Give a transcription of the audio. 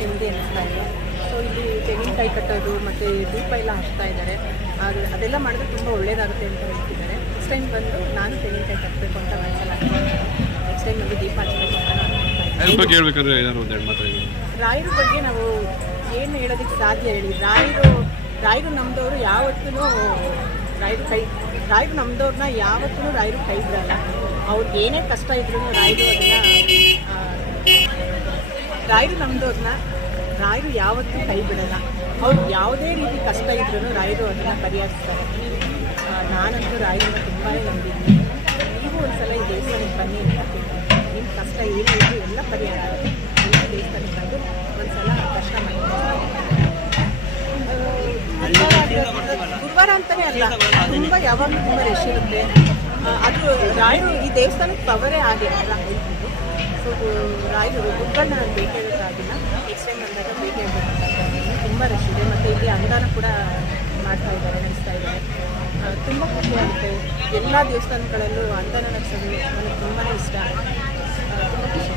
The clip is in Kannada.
ನೆಮ್ಮದಿ ಅನ್ನಿಸ್ತಾ ಇದೆ. ಸೊ ಇಲ್ಲಿ ತೆಂಗಿನಕಾಯಿ ಕಟ್ಟೋದು ಮತ್ತು ದೀಪ ಎಲ್ಲ ಹಚ್ತಾ ಇದ್ದಾರೆ. ಅದೆಲ್ಲ ಮಾಡಿದ್ರೆ ತುಂಬ ಒಳ್ಳೆಯದಾಗುತ್ತೆ ಅಂತ ಹೇಳ್ತಿದ್ದಾರೆ. ನೆಕ್ಸ್ಟ್ ಟೈಮ್ ಬಂದು ನಾನು ತೆಂಗಿನಕಾಯಿ ಕಟ್ಟಬೇಕು ಅಂತ ಮನಸ್ಸಲ್ಲ. ನೆಕ್ಸ್ಟ್ ಟೈಮ್ ನಮಗೆ ದೀಪ ಹಚ್ಚಬೇಕು ಅಂತ ನಾನು ರಾಯರ ಬಗ್ಗೆ ನಾವು ಏನು ಹೇಳೋದಕ್ಕೆ ಸಾಧ್ಯ ಹೇಳಿ. ರಾಯರು ನಮ್ಮದವರು ಯಾವತ್ತೂ ರಾಯರು ನಮ್ಮದವ್ರನ್ನ ಯಾವತ್ತೂ ರಾಯರು ಕೈ ಬಿಡಲ್ಲ. ಅವ್ರಿಗೆ ಏನೇ ಕಷ್ಟ ಇದ್ರೂ ರಾಯರು ನಮ್ಮದವ್ರನ್ನ ರಾಯರು ಯಾವತ್ತೂ ಕೈ ಬಿಡಲ್ಲ. ಅವ್ರಿಗೆ ಯಾವುದೇ ರೀತಿ ಕಷ್ಟ ಇದ್ರೂ ರಾಯರು ಅದನ್ನು ಪರಿಹರಿಸ್ತಾರೆ. ನಾನಂತೂ ರಾಯರನ್ನ ತುಂಬಾ ನಂಬಿದ್ದೀನಿ. ನೀವು ಒಂದ್ಸಲ ಈ ದೇವಸ್ಥಾನಕ್ಕೆ ಬನ್ನಿ ಅಂತ ಕೇಳ್ತೀನಿ. ನಿಮ್ಮ ಕಷ್ಟ ಏನಿದ್ರು ಎಲ್ಲ ಪರಿಹಾರ ಆಗುತ್ತೆ. ಎಲ್ಲ ದೇವಸ್ಥಾನಕ್ಕೆ ಬಂದು ಒಂದ್ಸಲ ದರ್ಶನ ಮಾಡ್ತೀನಿ. ಗುರುವಾರ ಅಂತಲೇ ಅಲ್ಲ, ತುಂಬ ಯಾವಾಗಲೂ ತುಂಬ ರಶ್ ಇರುತ್ತೆ. ಅದು ರಾಯರು ಈ ದೇವಸ್ಥಾನಕ್ಕೆ ಪವರೇ ಆಗಿಲ್ಲ ಹೇಳ್ತಿದ್ದು. ಸೊ ರಾಯರು ಗುರುಗಳನ್ನ ನಾನು ಭೇಟಿ ಆಗೋಕ್ಕಾಗಿಲ್ಲ. ನೆಕ್ಸ್ಟ್ ಟೈಮ್ ಬಂದಾಗ ಭೇಟಿ ಆಗಬೇಕಂತ ತುಂಬ ರಶ್ ಇದೆ. ಮತ್ತು ಇಲ್ಲಿ ಅನುದಾನ ಕೂಡ ಮಾಡ್ತಾ ಇದ್ದಾರೆ, ನಡೆಸ್ತಾ ಇದ್ದಾರೆ. ತುಂಬ ಖುಷಿಯಾಗುತ್ತೆ. ಎಲ್ಲ ದೇವಸ್ಥಾನಗಳಲ್ಲೂ ಅನುದಾನ ನಡೆಸೋದು ನನಗೆ ತುಂಬಾ ಇಷ್ಟ. ತುಂಬ ಖುಷಿ.